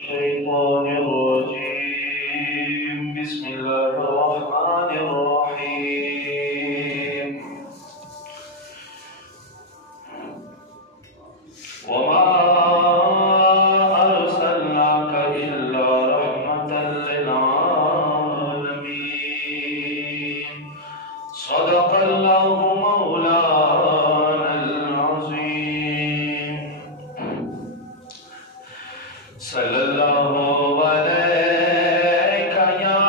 الشيطان الرجيم بسم الله الرحمن الرحيم وما أرسلناك إلا رحمة للعالمين صدق الله مولانا العظيم صلى الله عليك يا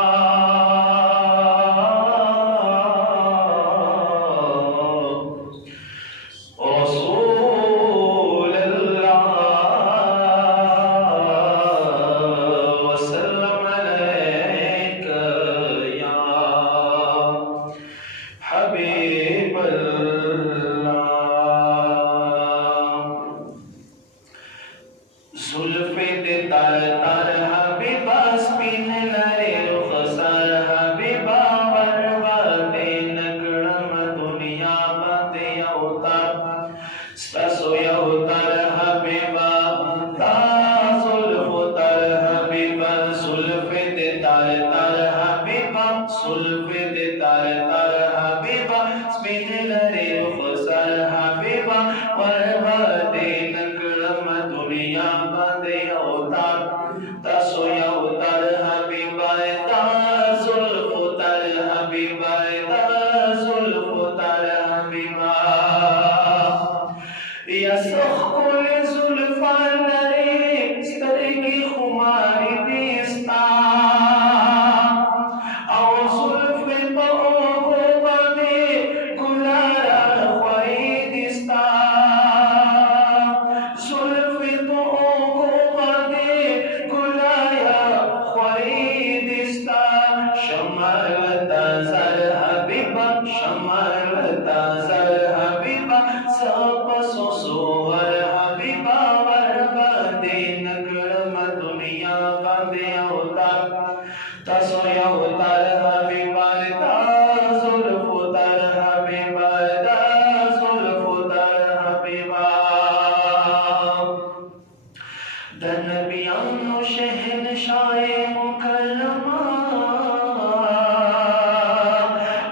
رسول الله وسلم عليك يا حبيب الله زلفي تر تر حبيبا سپين لري رخسار حبيبا ورواتے نکڑم دنیا باندې اوتار ستاسو یو تر حبيبا تا زلف تر حبيبا زلفي تر تر حبيبا زلفي تر تر حبيبا سپين لري رخسار حبيبا ورواتے نکڑم دنیا باندې اوتار تاسو یو تر حبیبا تا زلف تر حبیبا تا زلف تر حبیبا یا سخل زلفان لري سترګې خماري دستا او زلف په اوغو باندې ګلار خوای دستا زلف په اوغو باندې ګلایا خوای دستا شمال تازر حبیبا شمال تازر حبیبا سب سوسور حبیبا ور باندې نکړم دنیا باندې اوتار تاسو یو تر حبیبا تا زلف تر حبیبا تا زلف تر حبیبا د نبیانو شهنشاه مکرما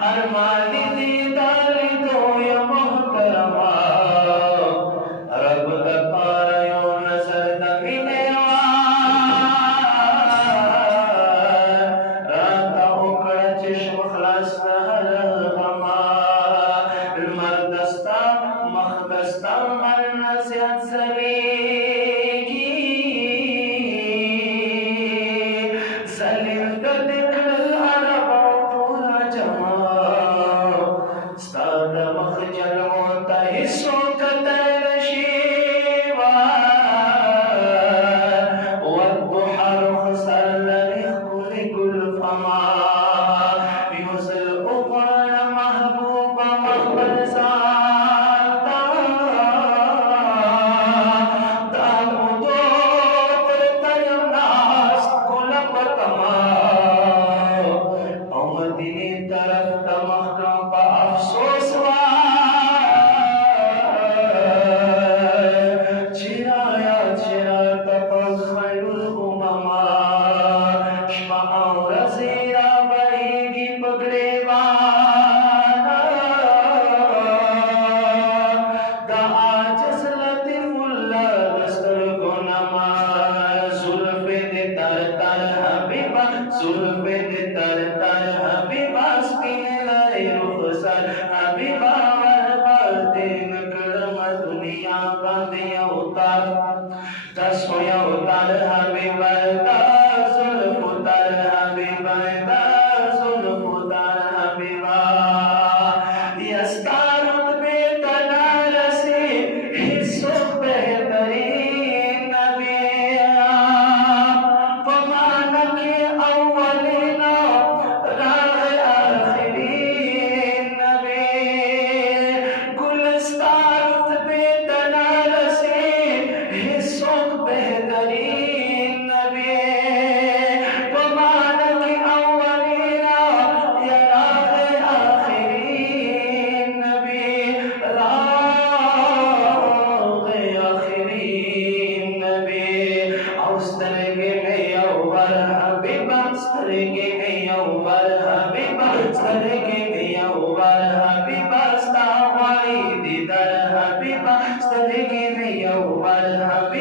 ارمان دیدار دو یا محترما رب د پاره یو نظر د مینې راته وکړه چشم خلاص د هر غما لمر دستا مخ دستا مر نصیحت زلیږي زلیل د دکړل عرب او ټول جما ستا د مخ جلوو ته هیڅوک کتلی نشي والضحى رخصر لري ښکلي ګل فما یو ځل وغواړه محبوبه خپل ځان ته دا مودو درته یم ناست ګله په تما او مدینې طرف ته مخ کړم په افسوس چې راياد چې راته په خیر الامما شپه او ورځې رابهېږي په ګریوان د عاجز لطیف الله د سترګو نما زلفې دې تر تر حبیبا زلفې دې تر تر حبیبا سپین لري رخسار حبیبا ورباندې نکړم دنیا باندې اوتار تاسو یو تر حبیبا تا زلف تر حبیبا تا زلف تر حبیبا یا ستا رتبې ته نارسي هیڅوک بهترین نبي په معنی کې اولین راغی آخرین نبي ګل ستا رتبې ته نارسي هیڅوک بهترین نبي يوم الحبيبة سرقني يوم الحبيبة سرقني يوم الحبيبة استعوالي ديد الحبيبة سرقني يوم الحبيبة